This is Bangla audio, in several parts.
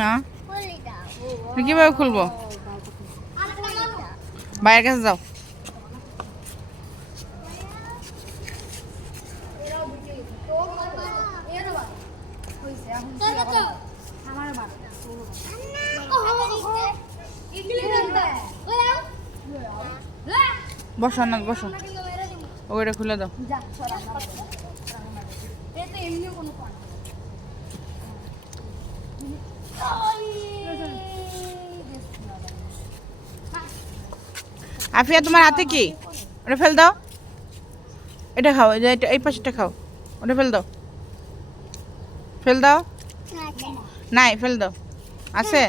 না কিভাবে খুলবো? বাইরের কাছে যাও। বসো না, বসো, ওইটা খুলে দাও। আফিয়া তোমার হাতে কি? ওটা ফেল দাও। এটা খাও, এই পাশেটা খাও। ওটা ফেল দাও, ফেল দাও। নাই, ফেল দাও। আছে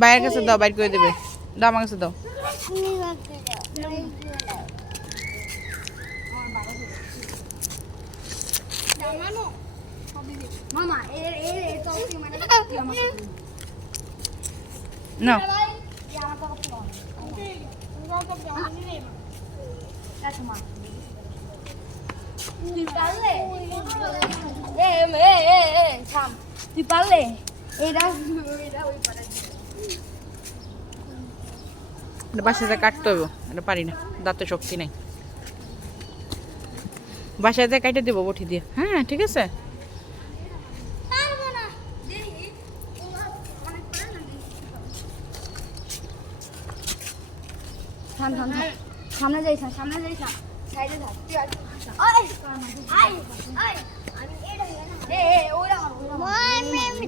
বাইরের কাছে দাও, বাইর করে দেবে। দাও আমার কাছে দাও। না তুই পারলে বাসাতে কাটতে হইব, এটা পারি না, দাঁতে শক্তি নাই। বাসাতে কাটে দেবো বটি দিয়ে। হ্যাঁ ঠিক আছে। সামনে যাই, সামনে যাই, সাইডে থাক।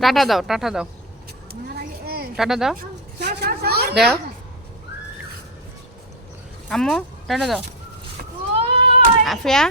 টাটা দাও, টাটা দাও, টাটা দাও, দাও আম্মু, টাটা দাও। আফিয়া